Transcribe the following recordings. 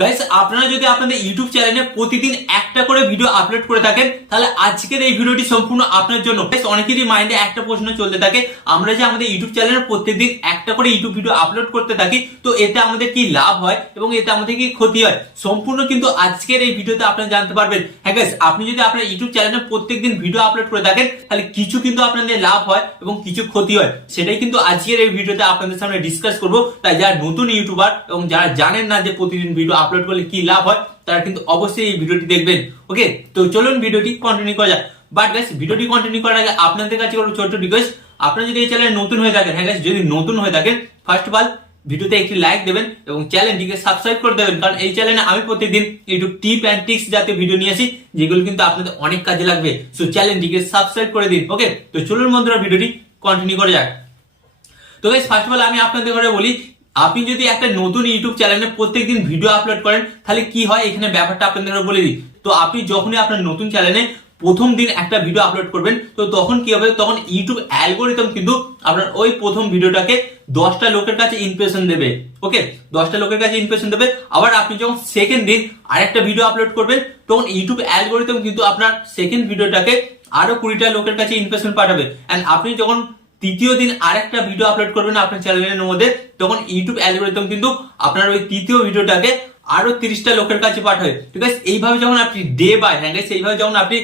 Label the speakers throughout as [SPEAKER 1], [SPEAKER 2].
[SPEAKER 1] Guys আপনারা যদি আপনাদের ইউটিউব চ্যানেলে প্রতিদিন একটা করে ভিডিও আপলোড করে থাকেন, তাহলে আজকের এই ভিডিওটি সম্পূর্ণ আপনার জন্য। অনেকেরই মাইন্ডে একটা প্রশ্ন চলতে থাকে, আমরা যে আমাদের ইউটিউব চ্যানেলে প্রত্যেকদিন একটা করে ইউটিউব ভিডিও আপলোড করতে থাকি, তো এতে আমাদের কি লাভ হয় এবং এতে আমাদের কি ক্ষতি হয়? সম্পূর্ণ কিন্তু আজকের এই ভিডিওতে আপনারা জানতে পারবেন। হ্যাঁ আপনি যদি আপনার ইউটিউব চ্যানেলে প্রত্যেকদিন ভিডিও আপলোড করে থাকেন, তাহলে কিছু কিন্তু আপনাদের লাভ হয় এবং কিছু ক্ষতি হয়। সেটাই কিন্তু আজকের এই ভিডিওতে আপনাদের সামনে ডিসকাস করব। তাই যারা নতুন ইউটিউবার এবং যারা জানেন না যে প্রতিদিন ভিডিও আপলোড করলে কি লাভ হয়, তারা কিন্তু অবশ্যই এই ভিডিওটি দেখবেন। ওকে তো চলুন ভিডিওটি কন্টিনিউ করা যাক। বাট গাইস ভিডিওটি কন্টিনিউ করার আগে আপনাদের কাছে ছোট্ট রিকোয়েস্ট আপনারা যদি এই চ্যানেলে নতুন হয়ে থাকেন হ্যাঁ যদি নতুন হয়ে থাকেন ফার্স্ট অফ অল ভিডিওতে একটি লাইক দেবেন এবং চ্যানেলটিকে সাবস্ক্রাইব করে দেবেন। কারণ এই চ্যানেলে আমি প্রতিদিন একটু টিপ অ্যান্ড টিক্স জাতীয় ভিডিও নিয়ে আসি, যেগুলো কিন্তু আপনাদের অনেক কাজে লাগবে। সো চ্যানেলটিকে সাবস্ক্রাইব করে দিন ওকে তো চলুন বন্ধুরা ভিডিওটি কন্টিনিউ করে যাক। তো গাইস ফার্স্ট অফ অল আমি আপনাদের ঘরে বলি, আপনি যদি একটা নতুন ইউটিউব চ্যানেলে প্রত্যেকদিন ভিডিও আপলোড করেন, তাহলে কি হয়? এখানে ব্যাপারটা আপনাদের বলে দিই। তো আপনি যখনই আপনার নতুন চ্যানেলে প্রথম দিন একটা ভিডিও আপলোড করবেন, তো তখন কি হবে? তখন ইউটিউব অ্যালগোরিদম কিন্তু আপনার ওই প্রথম ভিডিওটাকে দশটা লোকের কাছে ইমপ্রেশন দেবে ওকে দশটা লোকের কাছে ইমপ্রেশন দেবে। আবার আপনি যখন সেকেন্ড দিন আরেকটা ভিডিও আপলোড করবেন, তখন ইউটিউব অ্যালগোরিদম কিন্তু আপনার সেকেন্ড ভিডিওটাকে আরও কুড়িটা লোকের কাছে ইমপ্রেশন পাঠাবে। অ্যান্ড আপনি যখন তৃতীয় দিন আরেকটা ভিডিও আপলোড করবেন আপনার চ্যানেলের মধ্যে, তখন ইউটিউব অ্যালগোরিদম কিন্তু আপনার ওই তৃতীয় ভিডিওটাকে আরও তিরিশটা লোকের কাছে পাঠাবে। ঠিক আছে এইভাবে যখন আপনি ডে বাই হ্যাঁ এইভাবে যখন আপনি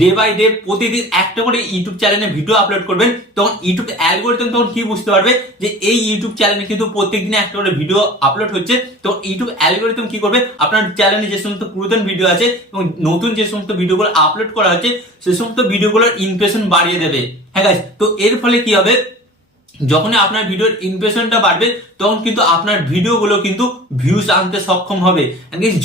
[SPEAKER 1] ডে বাই ডে প্রতিদিন একটা করে ইউটিউব চ্যানেলে ভিডিও আপলোড করবেন, তখন ইউটিউব অ্যালগোরিদম তখন কি বুঝতে পারবে? যে এই ইউটিউব চ্যানেলে কিন্তু প্রত্যেকদিন একটা করে ভিডিও আপলোড হচ্ছে। তো ইউটিউব অ্যালগোরিদম কি করবে? আপনার চ্যানেলে যে সমস্ত পুরাতন ভিডিও আছে এবং নতুন যে সমস্ত ভিডিওগুলো আপলোড করা হচ্ছে, সে সমস্ত ভিডিওগুলোর ইমপ্রেশন বাড়িয়ে দেবে। হ্যাঁ তো এর ফলে কি হবে? যখনই আপনার ভিডিওর ইমপ্রেশনটা বাড়বে, তখন কিন্তু আপনার ভিডিওগুলো কিন্তু ভিউজ আনতে সক্ষম হবে।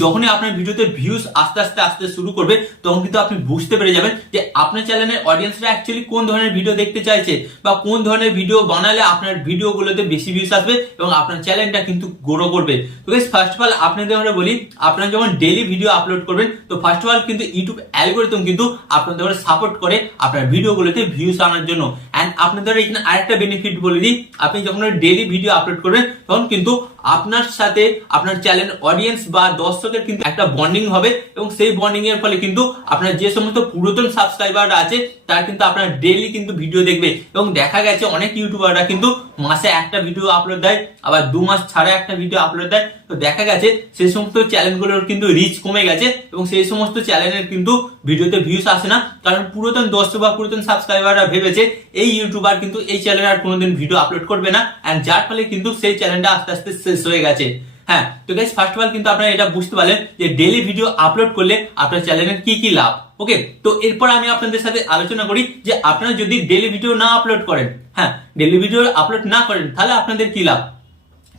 [SPEAKER 1] যখনই আপনার ভিডিওতে ভিউজ আস্তে আস্তে, আসতে শুরু করবে, তখন কিন্তু আপনি বুঝতে পেরে যাবেন যে আপনার চ্যানেলের অডিয়েন্সরা অ্যাকচুয়ালি কোন ধরনের ভিডিও দেখতে চাইছে বা কোন ধরনের ভিডিও বানালে আপনার ভিডিওগুলোতে বেশি ভিউজ আসবে এবং আপনার চ্যানেলটা কিন্তু গ্রো করবে। তো ফার্স্ট অফ অল আপনাদের আমরা বলি, আপনারা যখন ডেলি ভিডিও আপলোড করবেন, তো ফার্স্ট অফ অল কিন্তু ইউটিউব অ্যালগোরিদম কিন্তু আপনাদের সাপোর্ট করে আপনার ভিডিওগুলোতে ভিউজ আনার জন্য। এন্ড আপনাদের এখানে আরেকটা বেনিফিট বলে দিই আপনি যখন ডেলি ভিডিও আপলোড করবেন তখন কিন্তু আপনার সাথে আপনার চ্যানেল অডিয়েন্স বা দর্শকের কিন্তু একটা বন্ডিং হবে এবং সেই বন্ডিং এর ফলে কিন্তু আপনার যে সমস্ত পুরাতন সাবস্ক্রাইবার আছে, তারা কিন্তু আপনার ডেইলি কিন্তু ভিডিও দেখবে। এবং দেখা গেছে অনেক ইউটিউবাররা কিন্তু মাসে একটা ভিডিও আপলোড দেয়, আবার দু মাস ছাড়া একটা ভিডিও আপলোড দেয়। তো দেখা গেছে সেই সমস্ত চ্যানেলগুলোর কিন্তু রিচ কমে গেছে এবং সেই সমস্ত চ্যানেলের কিন্তু ভিডিওতে ভিউস আসে না। কারণ পুরাতন দর্শক বা পুরাতন সাবস্ক্রাইবাররা ভেবেছে এই ইউটিউবার কিন্তু এই চ্যানেলে আর কোনোদিন ভিডিও আপলোড করবে না। এন্ড যার ফলে কিন্তু সেই চ্যানেলটা আস্তে আস্তে শেষ হয়ে গেছে। হ্যাঁ তো গাইস ফার্স্ট অফ অল কিন্তু আপনারা এটা বুঝতে পারলেন যে ডেলি ভিডিও আপলোড করলে আপনার চ্যানেলের কি কি লাভ ওকে তো এরপর আমি আপনাদের সাথে আলোচনা করি যে আপনারা যদি ডেলি ভিডিও না আপলোড করেন হ্যাঁ ডেলি ভিডিও আপলোড না করেন, তাহলে আপনাদের কি লাভ?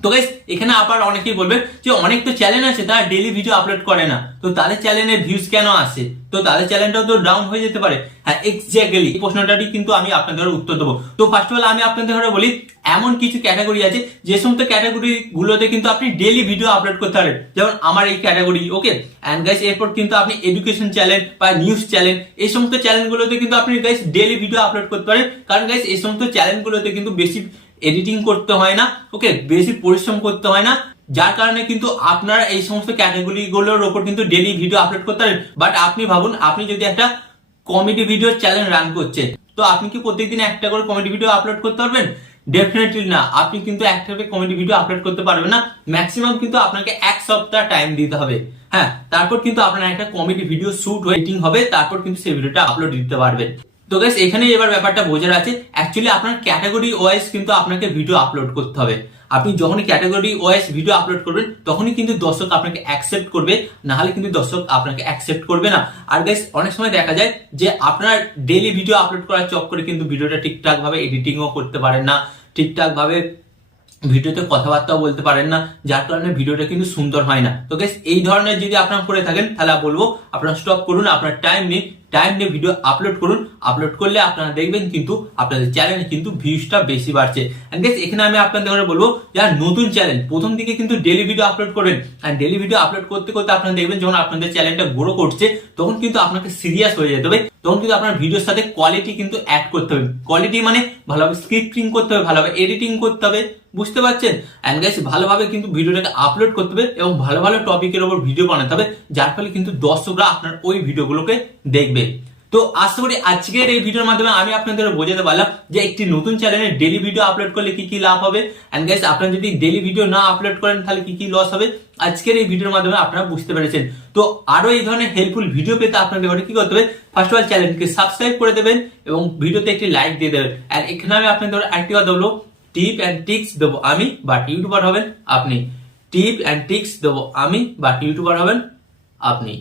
[SPEAKER 1] তো গাইস এখানে আবার অনেকেই বলবেন যে অনেক তো চ্যানেল আছে, তারা ডেলি ভিডিও আপলোড করে না। তো তাদের চ্যানেলে ভিউজ কেন আসে? তো তাদের চ্যানেলটাও তো ডাউন হয়ে যেতে পারে। হ্যাঁ এক্স্যাক্টলি এই প্রশ্নটারই কিন্তু আমি আপনাদের উত্তর দেবো। তো ফার্স্ট অফ অল আমি আপনাদের ঘরে বলি, এমন কিছু ক্যাটাগরি আছে, যে সমস্ত ক্যাটাগরি গুলোতে কিন্তু আপনি ডেলি ভিডিও আপলোড করতে পারেন। যেমন আমার এই ক্যাটাগরি ওকে এন্ড গাইস এরপর কিন্তু আপনি এডুকেশন চ্যানেল বা নিউজ চ্যানেল এই সমস্ত চ্যানেলগুলোতে কিন্তু আপনি গাইস ডেলি ভিডিও আপলোড করতে পারেন। কারণ গাইস এই সমস্ত চ্যানেলগুলোতে কিন্তু বেশি এডিটিং করতে হয় না ওকে বেশি পরিশ্রম করতে হয় না, যার কারণে কিন্তু আপনার এই সমস্ত ক্যাটাগরি গুলোর ওপর কিন্তু ডেলি ভিডিও আপলোড করতে পারেন। বাট আপনি ভাবুন, আপনি যদি একটা কমেডি ভিডিও চ্যানেল রান করছে, তো আপনি কি প্রত্যেকদিন একটা করে কমেডি ভিডিও আপলোড করতে পারবেন? ডেফিনেটলি না। আপনি কিন্তু একটা করে কমেডি ভিডিও আপলোড করতে পারবেন না। ম্যাক্সিমাম কিন্তু আপনাকে এক সপ্তাহ টাইম দিতে হবে। হ্যাঁ তারপর কিন্তু আপনার একটা কমেডি ভিডিও শুট ওয়েটিং হবে, তারপর কিন্তু সেই ভিডিওটা আপলোড দিতে পারবেন। তো গাইস এখানে এবার ব্যাপারটা বোঝার আছে। অ্যাকচুয়ালি আপনার ক্যাটাগরি ওয়াইজ কিন্তু আপনাকে ভিডিও আপলোড করতে হবে। আপনি যখনই ক্যাটাগরি ওয়াইজ ভিডিও আপলোড করবেন, তখনই কিন্তু দর্শক আপনাকে অ্যাকসেপ্ট করবে। না হলে কিন্তু দর্শক আপনাকে অ্যাকসেপ্ট করবে না। আর গাইস অনেক সময় দেখা যায় যে আপনার ডেলি ভিডিও আপলোড করার চক্করে কিন্তু ভিডিওটা ঠিকঠাক ভাবে এডিটিংও করতে পারেন না। ঠিকঠাক ভাবে ভিডিওতে কথাবার্তাও বলতে পারেন না। যার কারণে ভিডিওটা কিন্তু সুন্দর হয় না। তো গেস এই ধরনের যদি আপনারা করে থাকেন, তাহলে বলব, আপনারা স্টপ করুন, আপনার টাইম নিন টাইম নিয়ে ভিডিও আপলোড করুন। আপলোড করলে আপনারা দেখবেন কিন্তু আপনাদের চ্যানেলে কিন্তু ভিউজটা বেশি বাড়ছে। এখানে আমি আপনাদের বলব, যারা নতুন চ্যানেল প্রথম দিকে কিন্তু ডেলি ভিডিও আপলোড করবেন। এন্ড ডেলি ভিডিও আপলোড করতে করতে আপনারা দেখবেন যখন আপনাদের চ্যানেলটা গ্রো করছে, তখন কিন্তু আপনাকে সিরিয়াস হয়ে যেতে হবে। তখন কিন্তু আপনার ভিডিওর সাথে কোয়ালিটি কিন্তু অ্যাড করতে হবে। কোয়ালিটি মানে ভালোভাবে স্ক্রিপ্টিং করতে হবে, ভালোভাবে এডিটিং করতে হবে। বুঝতে পারছেন? অ্যান্ড গাইস ভালোভাবে কিন্তু ভিডিওটাকে আপলোড করতে হবে এবং ভালো ভালো টপিকের উপর ভিডিও বানাতে হবে, যার ফলে কিন্তু দর্শকরা আপনার ওই ভিডিওগুলোকে দেখবে। তো আশা করি আজকের এই ভিডিওর মাধ্যমে আমি আপনাদের বোঝাতে পারলাম যে একটি নতুন চ্যানেলে ডেলি ভিডিও আপলোড করলে কি কি লাভ হবে। অ্যান্ড গাইস আপনারা যদি ডেলি ভিডিও না আপলোড করেন, তাহলে কি কি লস হবে? আজকের এই ভিডিওর মাধ্যমে আপনারা বুঝতে পেরেছেন। তো আরও এই ধরনের হেল্পফুল ভিডিও পেতে আপনাদের ঘরে কি করতে হবে? ফার্স্ট অফ অল চ্যানেলকে সাবস্ক্রাইব করে দেবেন এবং ভিডিওতে একটি লাইক দিয়ে দেবেন। আর এখানে আমি আপনাদের আরেকটি কথা বলব। টিপ অ্যান্ড টিক্স দেবো আমি বাট ইউটিউবার হবেন আপনি। টিপ অ্যান্ড টিক্স দেবো আমি বাট ইউটিউবার হবেন আপনি।